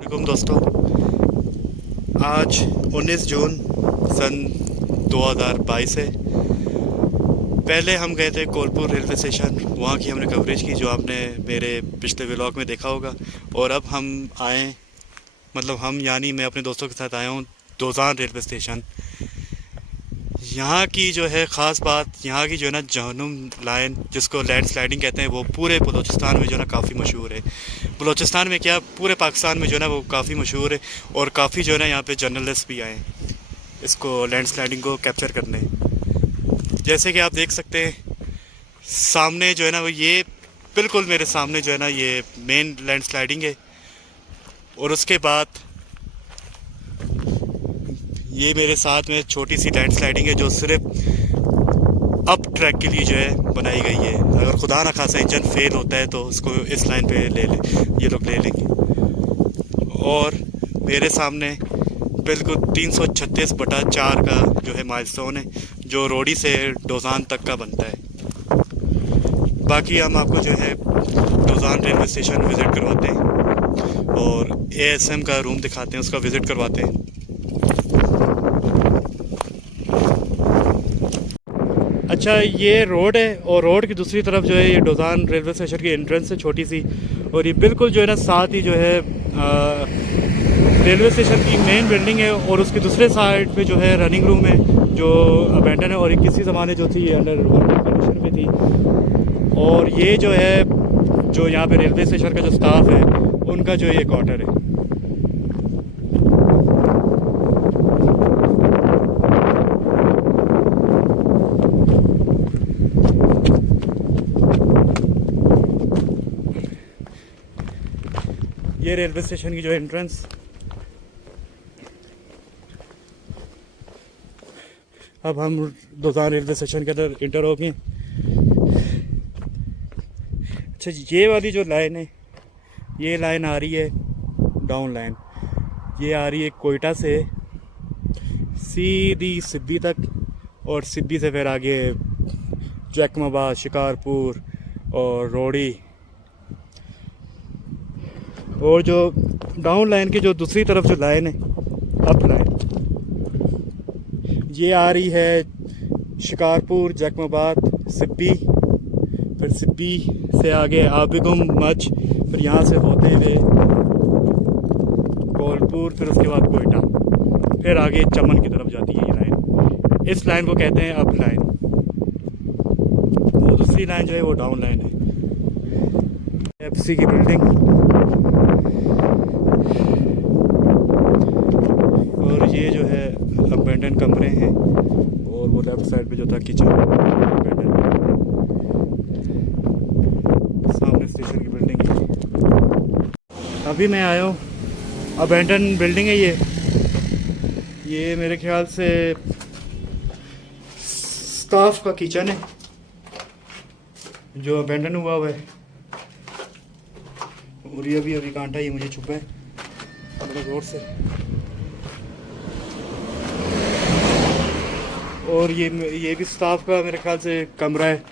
वालेकुम दोस्तों। आज 19 जून सन 2022 है। पहले हम गए थे कोलपुर रेलवे स्टेशन, वहाँ की हमने कवरेज की जो आपने मेरे पिछले व्लॉग में देखा होगा। और अब हम आए, मतलब हम यानी मैं अपने दोस्तों के साथ आया हूँ दोजान रेलवे स्टेशन। यहाँ की जो है ख़ास बात, यहाँ की जो है ना जहनुम लाइन, जिसको लैंड स्लाइडिंग कहते हैं, वो पूरे बलूचिस्तान में जो है ना काफ़ी मशहूर है। बलूचिस्तान में क्या, पूरे पाकिस्तान में जो है ना वो काफ़ी मशहूर है। और काफ़ी जो है ना यहाँ पे जर्नलिस्ट भी आए हैं इसको लैंड स्लाइडिंग को कैप्चर करने। जैसे कि आप देख सकते हैं सामने जो है ना वो, ये बिल्कुल मेरे सामने जो है ना ये मेन लैंड स्लाइडिंग है। और उसके बाद ये मेरे साथ में छोटी सी लैंड स्लाइडिंग है जो सिर्फ अप ट्रैक के लिए जो है बनाई गई है। अगर खुदा ना खासा इंजन फेल होता है तो उसको इस लाइन पे ले ले, ये लोग ले लेंगे। और मेरे सामने बिल्कुल 336/4 का जो है माइलस्टोन है, जो रोडी से डोजान तक का बनता है। बाकी हम आपको जो है डोजान रेलवे स्टेशन विज़िट करवाते हैं और एएसएम का रूम दिखाते हैं, उसका विज़िट करवाते हैं। अच्छा, ये रोड है और रोड की दूसरी तरफ जो है ये डोजान रेलवे स्टेशन की एंट्रेंस है छोटी सी। और ये बिल्कुल जो है ना साथ ही जो है रेलवे स्टेशन की मेन बिल्डिंग है। और उसके दूसरे साइड पे जो है रनिंग रूम है जो अबैंडन है और ये किसी ज़माने जो थी अंडर वर्किंग कंडीशन में थी। और ये जो है, जो यहाँ पे रेलवे स्टेशन का जो स्टाफ है उनका जो ये क्वार्टर है। ये रेलवे स्टेशन की जो एंट्रेंस। अब हम दोजान रेलवे स्टेशन के अंदर इंटर हो गए। अच्छा, ये वाली जो लाइन है, ये लाइन आ रही है डाउन लाइन। ये आ रही है कोयटा से सीधी सिब्बी तक, और सिब्बी से फिर आगे जैकमाबाद, शिकारपुर और रोड़ी। और जो डाउन लाइन की जो दूसरी तरफ जो लाइन है, अप लाइन, ये आ रही है शिकारपुर, जैकमाबाद, सिब्बी। फिर सिब्बी से आगे आबिगुम, मच, फिर यहाँ से होते हुए कोलपुर, फिर उसके बाद कोयटा, फिर आगे चमन की तरफ जाती है ये लाइन। इस लाइन को कहते हैं अप लाइन। वो दूसरी लाइन जो है वो डाउन लाइन है। एफसी की बिल्डिंग, और ये जो है अबेंडन कमरे हैं। और वो लेफ्ट साइड पे जो था किचन, अबेंडन। सामने स्टेशन की बिल्डिंग है। अभी मैं आया हूँ, अबेंडन बिल्डिंग है ये मेरे ख्याल से स्टाफ का किचन है जो अबेंडन हुआ है। और ये अभी कांटा ये मुझे छुपा है अपने जोर से। और ये भी स्टाफ का मेरे ख्याल से कमरा है।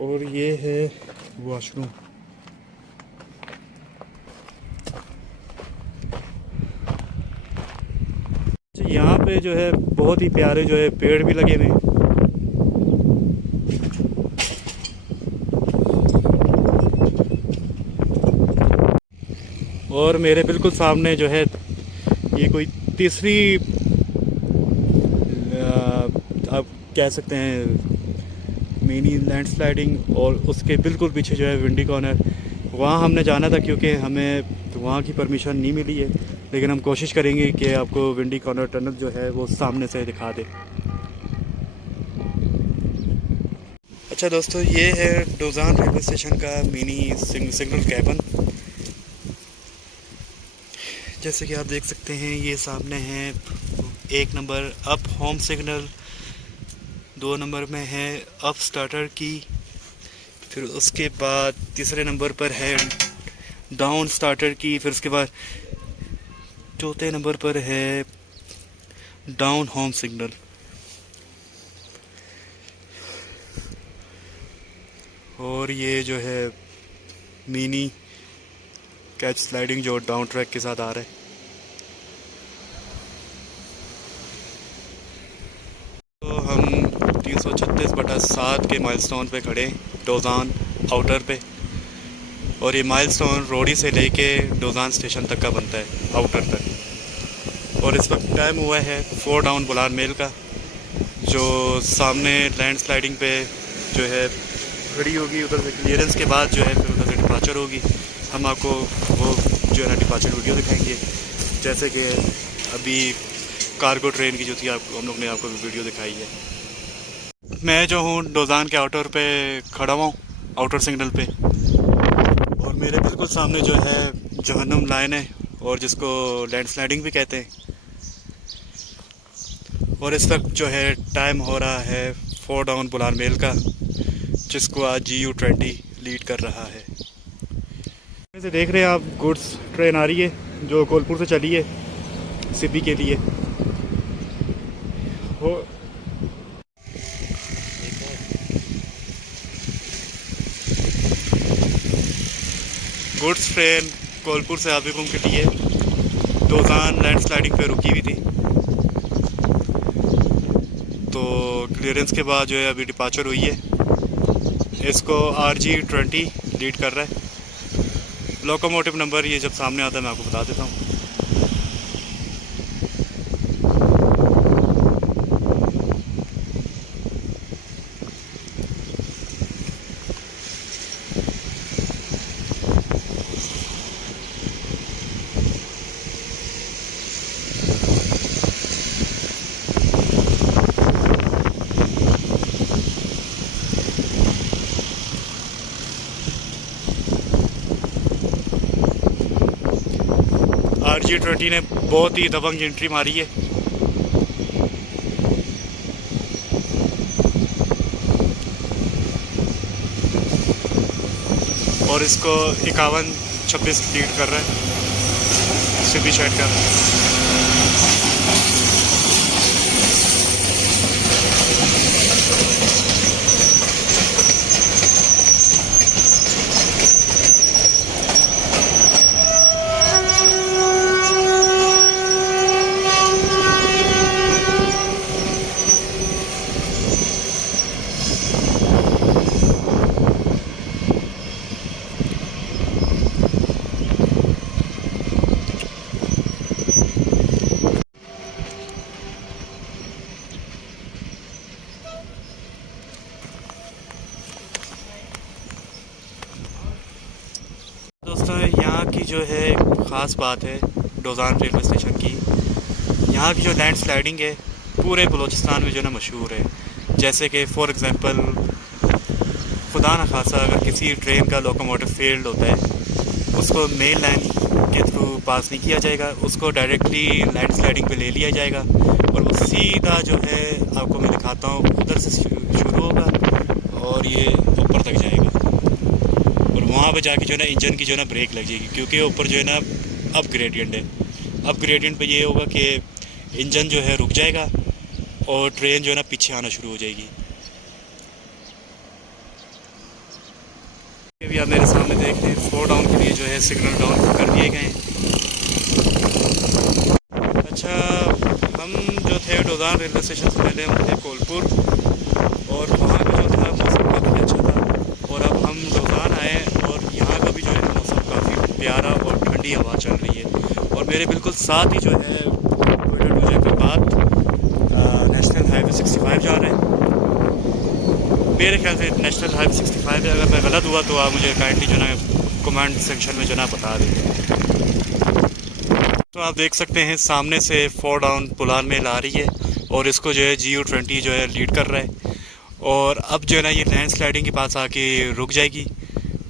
और ये है वॉशरूम। यहाँ पे जो है बहुत ही प्यारे जो है पेड़ भी लगे हुए हैं। और मेरे बिल्कुल सामने जो है ये कोई तीसरी, आप कह सकते हैं मिनी लैंड स्लाइडिंग। और उसके बिल्कुल पीछे जो है विंडी कॉर्नर, वहाँ हमने जाना था क्योंकि हमें वहाँ की परमिशन नहीं मिली है। लेकिन हम कोशिश करेंगे कि आपको विंडी कॉर्नर टनल जो है वो सामने से दिखा दे। अच्छा दोस्तों, ये है डोजान रेलवे स्टेशन का मिनी सिग्नल कैबन। जैसे कि आप देख सकते हैं ये सामने है 1 number up home signal, 2 number में है अप स्टार्टर की, फिर उसके बाद तीसरे नंबर पर है डाउन स्टार्टर की, फिर उसके बाद चौथे नंबर पर है डाउन होम सिग्नल। और ये जो है मिनी कैच स्लाइडिंग जो डाउन ट्रैक के साथ आ रहा है। तो हम 336/7 के माइलस्टोन पे खड़े, डोज़ान आउटर पे। और ये माइलस्टोन रोडी से लेके डोज़ान स्टेशन तक का बनता है, आउटर तक। और इस वक्त टाइम हुआ है 4 डाउन बुलान मेल का, जो सामने लैंड स्लाइडिंग पे जो है खड़ी होगी। उधर से क्लियरेंस के बाद जो है फिर उधर से डिपार्चर होगी। हम आपको वो जो है ना डिपार्चर वीडियो दिखाएंगे, जैसे कि अभी कार्गो ट्रेन की जो थी आपको हम लोग ने आपको वीडियो दिखाई है। मैं जो हूँ डोज़ान के आउटर पे खड़ा हुआ हूँ, आउटर सिग्नल पे। और मेरे बिल्कुल सामने जो है जहन्नुम लाइन है, और जिसको लैंड स्लाइडिंग भी कहते हैं। और इस वक्त जो है टाइम हो रहा है 4 डाउन बुलान मेल का, जिसको आज GU20 लीड कर रहा है। जैसे देख रहे हैं आप, गुड्स ट्रेन आ रही है जो कोलपुर से चली है सिब्बी के लिए। हो गुड्स ट्रेन कोलपुर से आबिकुम के लिए डोज़ान लैंड स्लाइडिंग पे रुकी हुई थी। तो क्लियरेंस के बाद जो है अभी डिपार्चर हुई है। इसको RG20 लीड कर रहा है। लोकोमोटिव नंबर ये जब सामने आता है मैं आपको बता देता हूँ। RG20 ने बहुत ही दबंग एंट्री मारी है। और इसको 51-26 लीड कर रहा है सिब्बी साइड का। दोस्तों, यहाँ की जो है ख़ास बात है डोज़ान रेलवे स्टेशन की, यहाँ की जो लैंड स्लाइडिंग है पूरे बलूचिस्तान में जो ना मशहूर है। जैसे कि फॉर एग्ज़ाम्पल, खुदा न खासा अगर किसी ट्रेन का लोकोमोटिव फेल्ड होता है, उसको मेन लाइन के थ्रू पास नहीं किया जाएगा, उसको डायरेक्टली लैंड स्लाइडिंग पे ले लिया जाएगा। और वो सीधा जो है आपको मैं दिखाता हूँ, उधर से शुरू होगा और ये ऊपर तक जाएगा। और वहाँ पे जाके जो है ना इंजन की जो है ना ब्रेक लग जाएगी, क्योंकि ऊपर जो है ना अप ग्रेडियंट है। अप ग्रेडियंट पे ये होगा कि इंजन जो है रुक जाएगा और ट्रेन जो है ना पीछे आना शुरू हो जाएगी। अभी आप मेरे सामने देख रहे हैं 4 डाउन के लिए जो है सिग्नल डाउन कर दिए गए हैं। अच्छा, हम जो थे डोज़ान रेलवे स्टेशन से पहले हम थे कोलपुर, और वहाँ का जो था मौसम काफ़ी अच्छा था। और अब हम डोज़ान आए और यहाँ का भी जो है मौसम काफ़ी प्यारा और ठंडी हवा चल रही है। और मेरे बिल्कुल साथ ही जो है टोयोटा टूजे के बाद नेशनल हाईवे 65 जा रहे हैं। मेरे ख्याल से नेशनल हाईवे 65 है। अगर मैं गलत हुआ तो आप मुझे काइंडली जो है कमेंट सेक्शन में जो है बता दें। तो आप देख सकते हैं सामने से 4 डाउन बुलान मेल आ रही है, और इसको जो है GU20 जो है लीड कर रहा है। और अब जो है ना ये लैंड स्लाइडिंग के पास आके रुक जाएगी,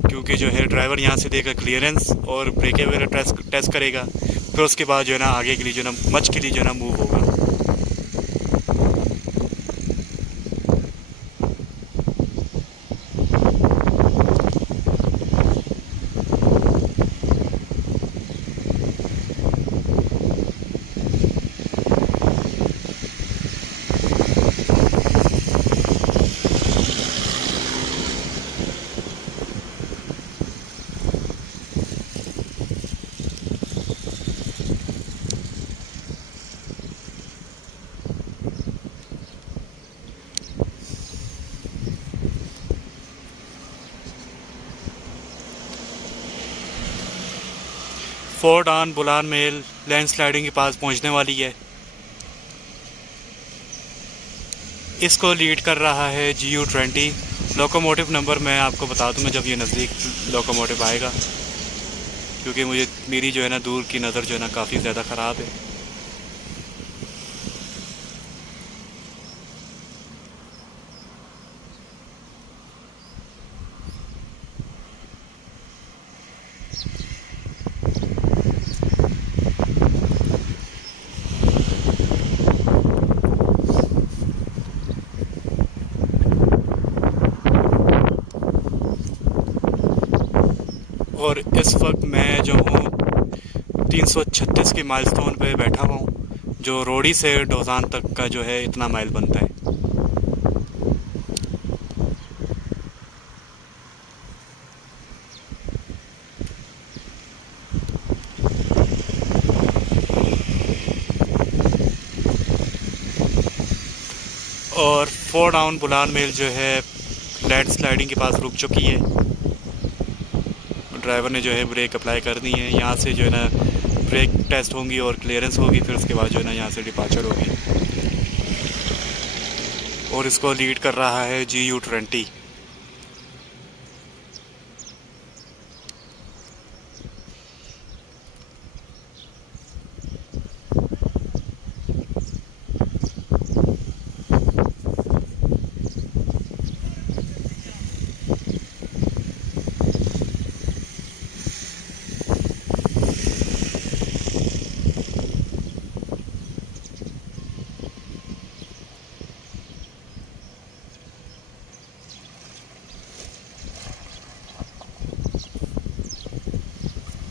क्योंकि जो है ड्राइवर यहाँ से देगा क्लियरेंस और ब्रेकें वगैरह टेस्ट करेगा। फिर उसके बाद जो है ना आगे के लिए जो है ना मच के लिए जो है ना मूव होगा। फोर्ड ऑन बुलान मेल लैंडस्लाइडिंग के पास पहुंचने वाली है। इसको लीड कर रहा है GU20। लोकोमोटिव नंबर मैं आपको बता दूंगा जब ये नज़दीक लोकोमोटिव आएगा, क्योंकि मुझे मेरी जो है ना दूर की नज़र जो है ना काफ़ी ज़्यादा ख़राब है। और इस वक्त मैं जो हूँ 336 की माइलस्टोन पे बैठा हुआ हूँ, जो रोड़ी से डोज़ान तक का जो है इतना माइल बनता है। और फोर्ड ऑन बुलान मेल जो है लैंड स्लाइडिंग के पास रुक चुकी है। ड्राइवर ने जो है ब्रेक अप्लाई कर दी है। यहाँ से जो है ना ब्रेक टेस्ट होंगी और क्लियरेंस होगी, फिर उसके बाद जो है ना यहाँ से डिपार्चर होगी। और इसको लीड कर रहा है GU20।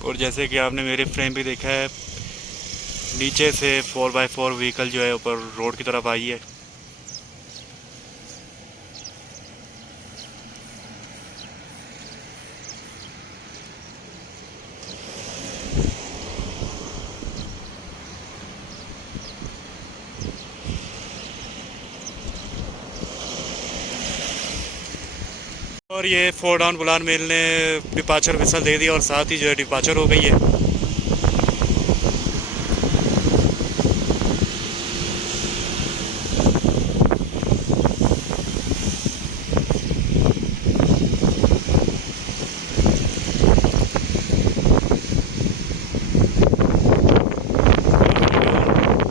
और जैसे कि आपने मेरे फ्रेम भी देखा है, नीचे से 4x4 व्हीकल जो है ऊपर रोड की तरफ आई है। और ये फोर्ड ऑन बुलान मेल ने डिपार्चर विसल दे दिया और साथ ही जो है डिपार्चर हो गई है।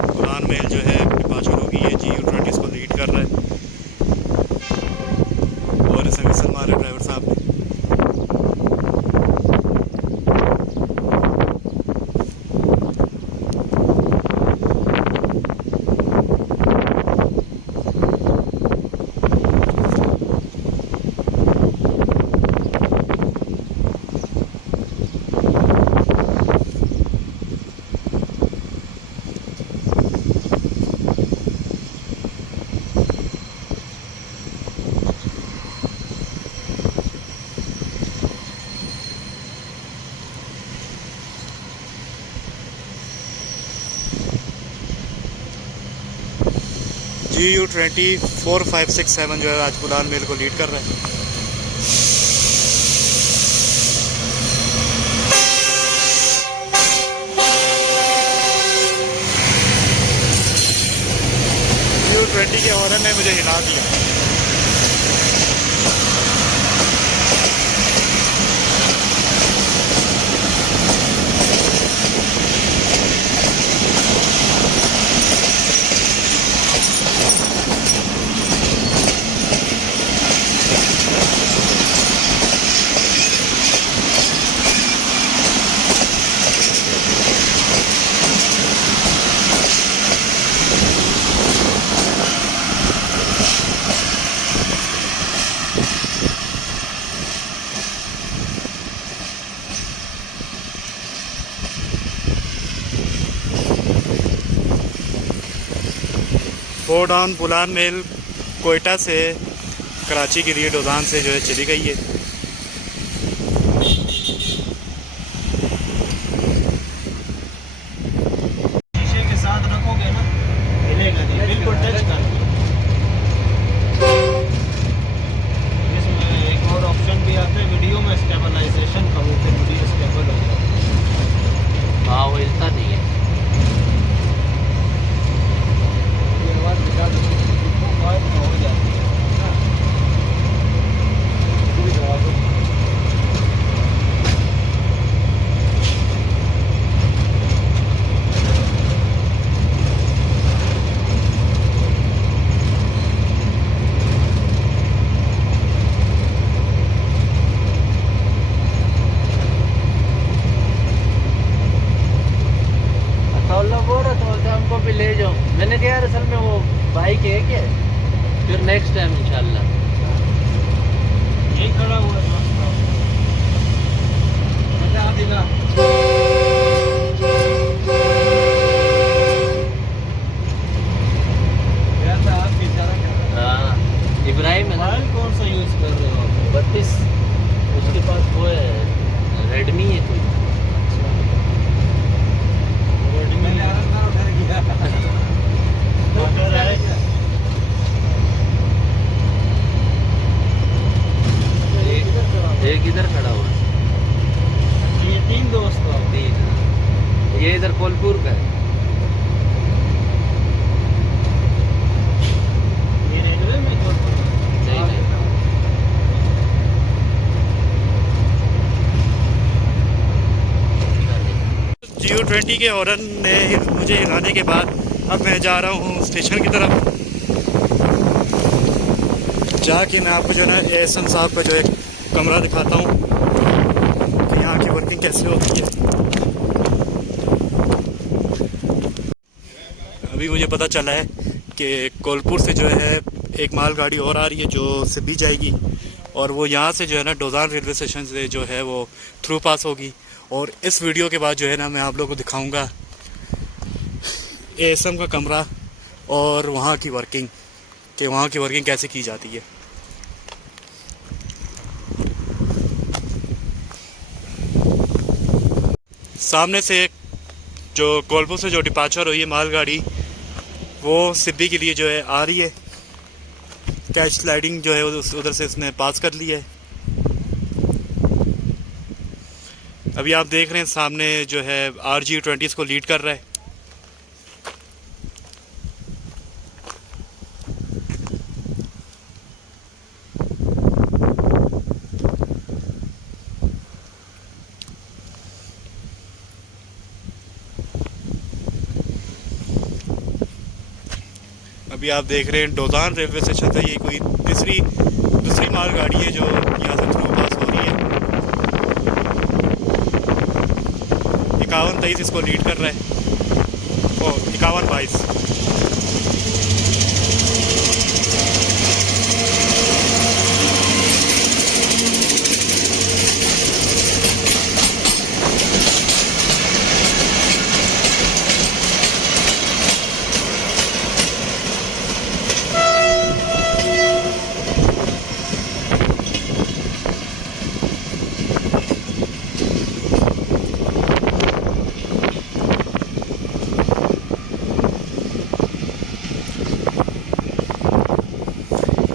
बुलान मेल जो है डिपार्चर हो गई है। GU20 इसको लीड कर रहा है और इसे विसल मारा ड्राइवर साहब ने। GU20 4, 5, 6, 7 जो है आज बुलान मेल को लीड कर रहा है। GU20 के हॉर्न ने मुझे हिला दिया। फोर्ड ऑन बुलान मेल कोयटा से कराची के लिए डोज़ान से जो है चली गई है। शीशे के साथ रखोगे ना हिलेगा नहीं, बिल्कुल टच कर। इसमें एक और ऑप्शन भी आता है वीडियो में स्टेबलाइजेशन का, वो फिर वीडियो स्टेबल हो जाए। जगहों पे ले जाओ। मैंने कहा यार असल में वो बाइक है क्या, फिर नेक्स्ट टाइम इंशाल्लाह। यही खड़ा हुआ है मजा दिला। आप बेचारा कर रहे हैं। हाँ इब्राहिम है ना, मोबाइल कौन सा यूज कर रहे हो आप? 32 उसके पास वो है, रेडमी है कोई। मैंने आराम उधर गया एक इधर खड़ा हुआ है, ये 3 दोस्त हो आप। 3 ये इधर कोलपुर का है। ये रेलवे में जोड़ नहीं नहीं GU20 के हॉर्न ने मुझे हिलाने के बाद अब मैं जा रहा हूँ स्टेशन की तरफ, जाके मैं आपको जो है ना एहसन साहब का जो एक कमरा दिखाता हूँ कि यहाँ की वर्किंग कैसे होती है। अभी मुझे पता चला है कि कोलपुर से जो है एक मालगाड़ी और आ रही है जो सिब्बी जाएगी, और वो यहाँ से जो है ना डोजान रेलवे स्टेशन से जो है वो थ्रू पास होगी। और इस वीडियो के बाद जो है ना मैं आप लोगों को दिखाऊंगा एएसएम का कमरा और वहाँ की वर्किंग, कि वहाँ की वर्किंग कैसे की जाती है। सामने से जो कोलपुर से जो डिपार्चर हुई है मालगाड़ी, वो सिब्बी के लिए जो है आ रही है। कैच स्लाइडिंग जो है उधर से इसने पास कर ली है। अभी आप देख रहे हैं सामने जो है RG20 इसको लीड कर रहा है। अभी आप देख रहे हैं डोजान रेलवे स्टेशन से ये कोई दूसरी मालगाड़ी है जो यहाँ से थ्रू पास हो रही है। 51-23 इसको लीड कर रहा है, और 51-22।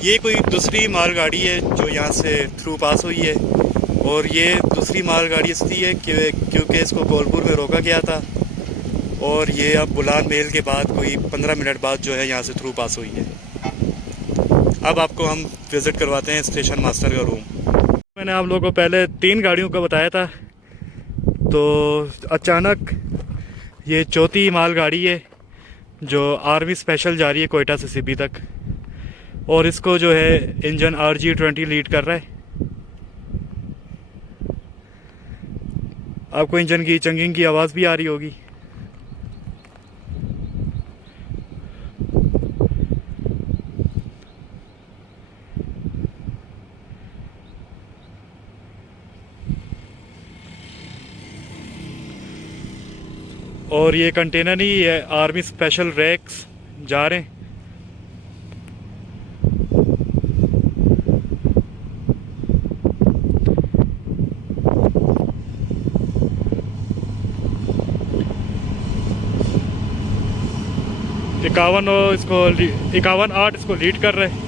ये कोई दूसरी मालगाड़ी है जो यहाँ से थ्रू पास हुई है, और ये दूसरी मालगाड़ी इसलिए है क्योंकि इसको कोलपुर में रोका गया था, और ये अब बुलान मेल के बाद कोई 15 मिनट बाद जो है यहाँ से थ्रू पास हुई है। अब आपको हम विज़िट करवाते हैं स्टेशन मास्टर का रूम। मैंने आप लोगों को पहले 3 गाड़ियों का बताया था, तो अचानक ये चौथी मालगाड़ी है जो आर्मी स्पेशल जा रही है कोयटा से सिब्बी तक, और इसको जो है इंजन RG20 लीड कर रहा है। आपको इंजन की चंगिंग की आवाज़ भी आ रही होगी। और ये कंटेनर ही है, आर्मी स्पेशल रैक्स जा रहे हैं। इक्यावन 51-8 इसको लीड कर रहे हैं।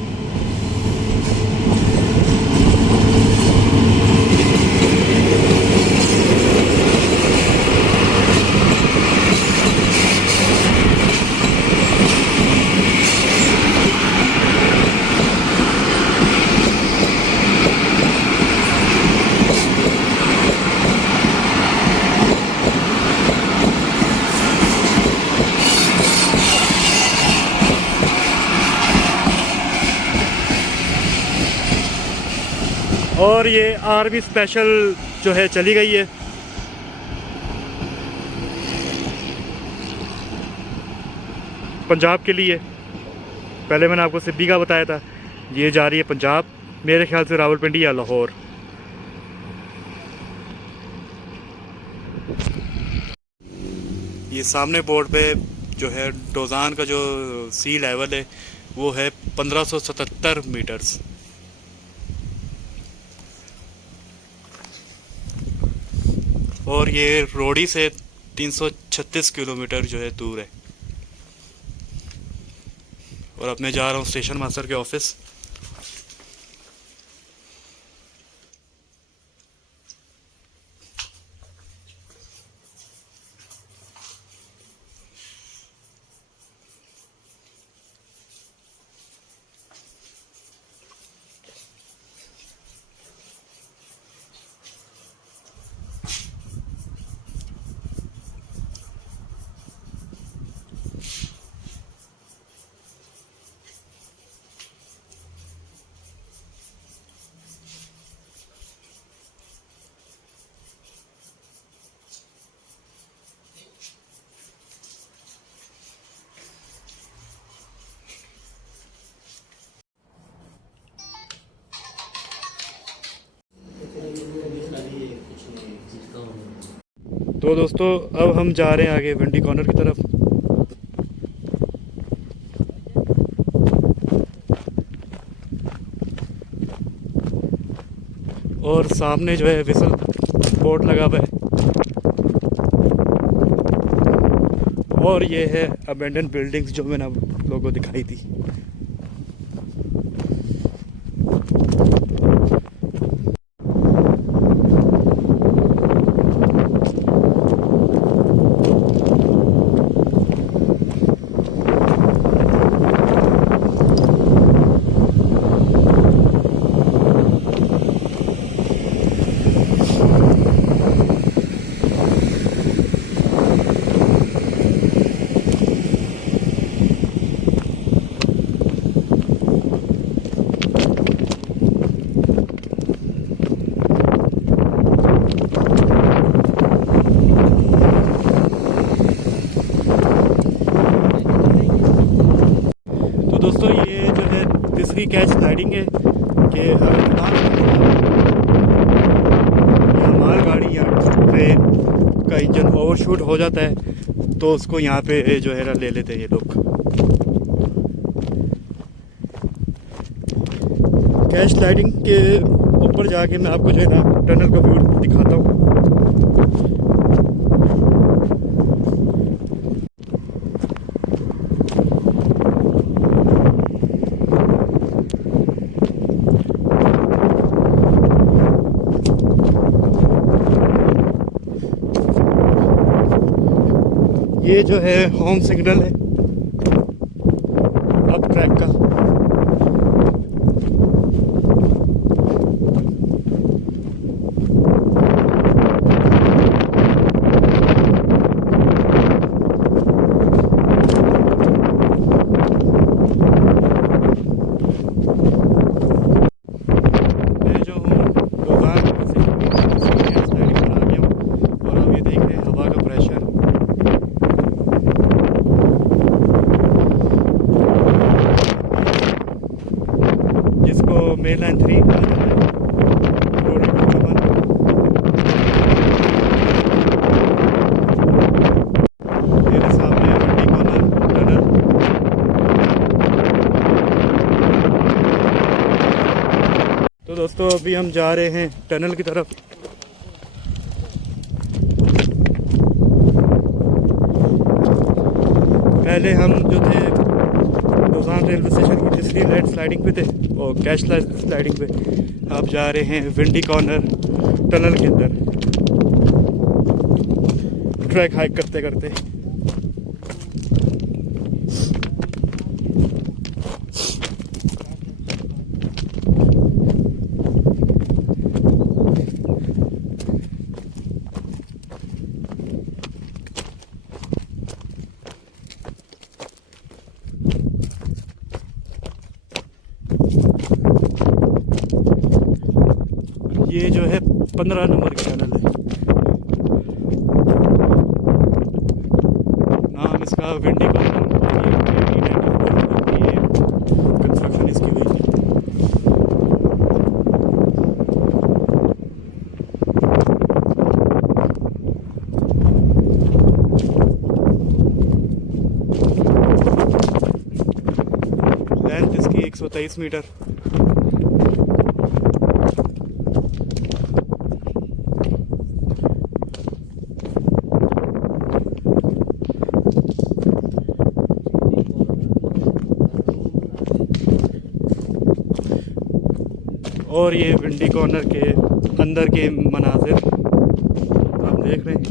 और ये आर्मी स्पेशल जो है चली गई है। पंजाब के लिए। पहले मैंने आपको सिब्बी का बताया था, ये जा रही है पंजाब, मेरे ख्याल से रावलपिंडी या लाहौर। ये सामने बोर्ड पे जो है डोज़ान का जो सी लेवल है वो है 1577 मीटर्स। और ये रोडी से 336 किलोमीटर जो है दूर है। और अब मैं जा रहा हूँ स्टेशन मास्टर के ऑफिस। तो दोस्तों अब हम जा रहे हैं आगे विंडी कॉर्नर की तरफ। और सामने जो है विसल बोर्ड लगा हुआ है। और ये है अबेंडन बिल्डिंग्स जो मैंने आप लोगों को दिखाई थी। दोस्तों ये जो है तीसरी कैच स्लाइडिंग है कि अगर मालगाड़ी या ट्रेन का इंजन ओवरशूट हो जाता है तो उसको यहाँ पे जो है ना ले लेते हैं ये लोग। कैच स्लाइडिंग के ऊपर जाके मैं आपको जो है ना टनल का व्यू दिखाता हूँ। ये जो है होम सिग्नल है अब ट्रैक का। मैं जो हूँ डोज़ान से स्लाइडिंग पर आ गया हूँ और आप ये देख रहे हैं हवा का प्रेशर। जिसको मेन लाइन 3 कहा जाता है, रोड नंबर 1। मेरे सामने है विंडी कॉर्नर टनल। तो दोस्तों अभी हम जा रहे हैं टनल की तरफ। पहले हम जो थे डोज़ान रेलवे स्टेशन की तीसरी लेट स्लाइडिंग पे थे और कैच स्लाइडिंग पे। अब जा रहे हैं विंडी कॉर्नर टनल के अंदर ट्रैक हाइक करते करते। ये जो है 15 नंबर की टनल है। नाम इसका विंडी कॉर्नर ये कंस्ट्रक्शन इसकी हुई थी। लेंथ इसकी 123 मीटर। और ये विंडी कॉर्नर के अंदर के मनाजिर आप देख रहे हैं।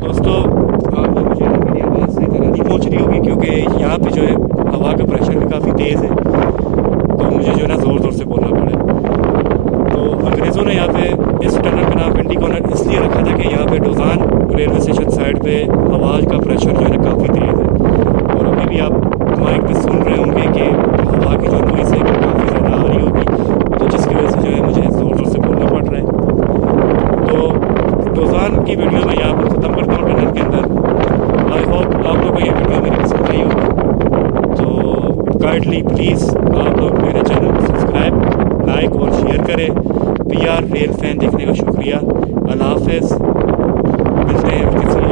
दोस्तों आप लोग मुझे मेरी आवाज़ सही तरह नहीं पहुंच रही होगी क्योंकि यहाँ पे जो है हवा का प्रेशर भी काफ़ी तेज़ है, तो मुझे जो है ना ज़ोर ज़ोर से बोलना पड़ा। तो अंग्रेज़ों ने यहाँ पे इस टनल का नाम विंडी कॉर्नर इसलिए रखा था कि यहाँ पे डोज़ान रेलवे स्टेशन साइड पे हवा का प्रेशर जो है ना काफ़ी तेज़ है, और अभी भी आप माइक पे सुन रहे होंगे कि हवा की जो नॉइज़ है वो काफ़ी ज़्यादा आ रही होगी, तो जिसकी वजह से जो है मुझे ज़ोर ज़ोर से बोलना पड़ रहा है। तो डोज़ान की वीडियो मैं यहाँ पर ख़त्म करता हूँ टनल के अंदर। आई होप आप लोगों को ये वीडियो मेरी पसंद आई होगी, तो काइंडली प्लीज़ आप लोग मेरे चैनल को सब्सक्राइब, लाइक और शेयर करें। PR रेल फैन देखने का शुक्रिया। अल्लाह हाफ़िज़, मिलते हैं किसी